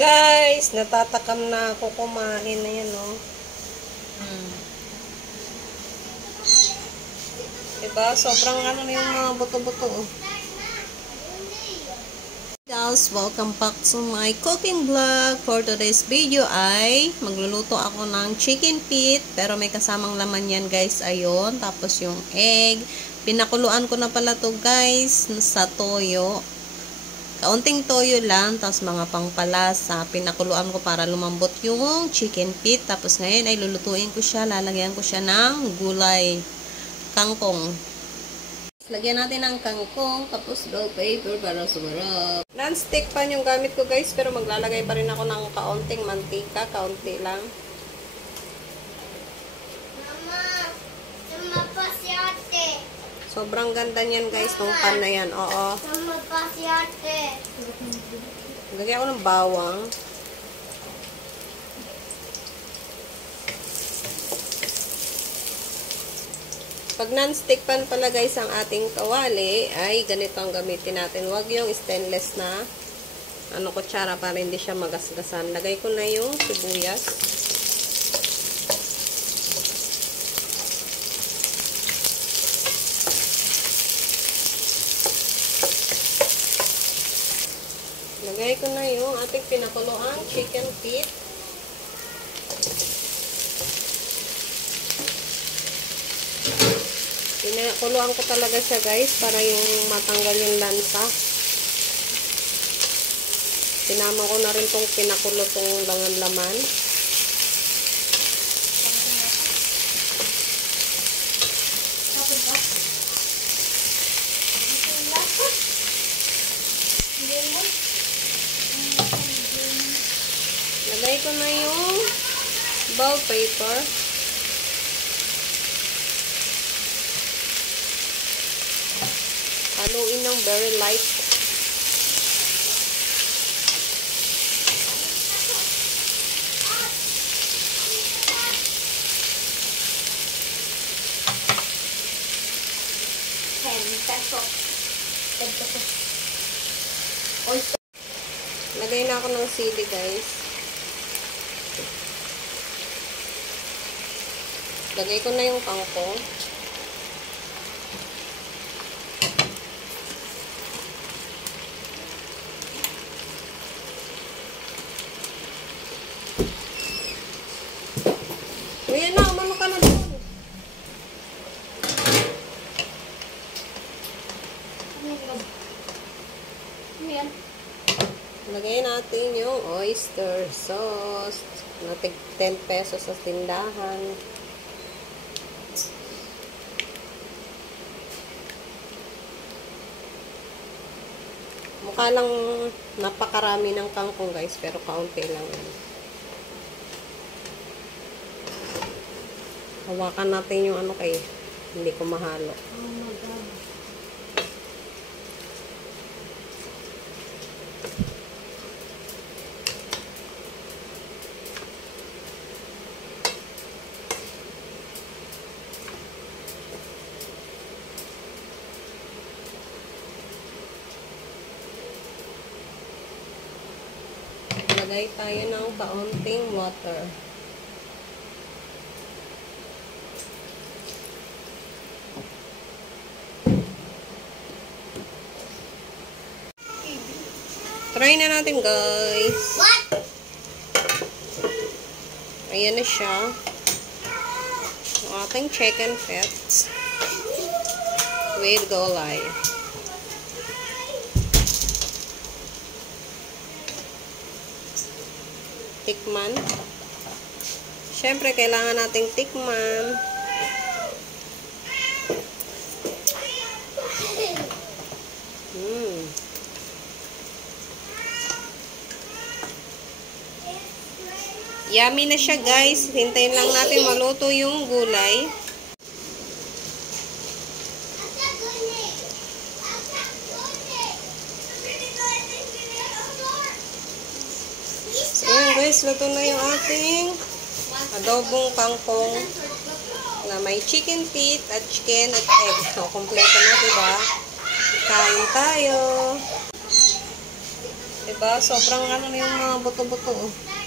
Guys, natatakam na ako kumain na yan, no? Diba? Sobrang ano na yung mga buto-buto, oh. Guys, welcome back to my cooking vlog. For today's video ay magluluto ako ng chicken feet. Pero may kasamang laman yan, guys. Ayun. Tapos yung egg. Pinakuluan ko na pala to, guys, sa toyo. Kaunting toyo lang. Tapos mga pangpalasa. Pinakuluan ko para lumambot yung chicken feet. Tapos ngayon ay lulutuin ko siya. Lalagyan ko siya ng gulay. Kangkong. Lagyan natin ng kangkong, tapos bell pepper para sumarap. Non-stick pan yung gamit ko, guys, pero maglalagay pa rin ako ng kaunting mantika, kaunti lang. Mama, sumapasyate. Sobrang ganda niyan, guys, nung pan na yan. Oo. Sumapasyate. Lagyan ako ng bawang. Pag non-stick pan pala, guys, ang ating kawali, ay ganito ang gamitin natin. Huwag yung stainless na kutsara para hindi siya magasgasan. Lagay ko na yung sibuyas. Lagay ko na yung ating pinakuluang chicken feet. Pinakuluan ko talaga siya, guys, para yung matanggal yung lansa. Sinama ko na rin tong pinakulo tong laman. Lagay ko na yung bell pepper. Haluin ng very light. Lagay na ako ng sili, guys. Lagay ko na yung kangkong. Ayan na, umano ka na doon. Ayan. Lagay natin yung oyster sauce. Natig 10 pesos sa tindahan. Mukha lang napakarami ng kangkong, guys, pero kaunti lang yan. Hawakan natin yung hindi ko mahalo. Oh my God. Lagay tayo ng kaunting water. Try na natin, guys. What? Ayan na siya. Ang ating chicken feet with gulay. Tikman. Siyempre, kailangan nating tikman. Yummy na siya, guys. Hintayin lang natin maluto yung gulay. So, yun, guys. Luto na yung ating adobong kangkong na may chicken feet at chicken at egg. So, kompleto na, diba? Kain tayo. Diba? Sobrang ano na yung mga buto-buto. Oh.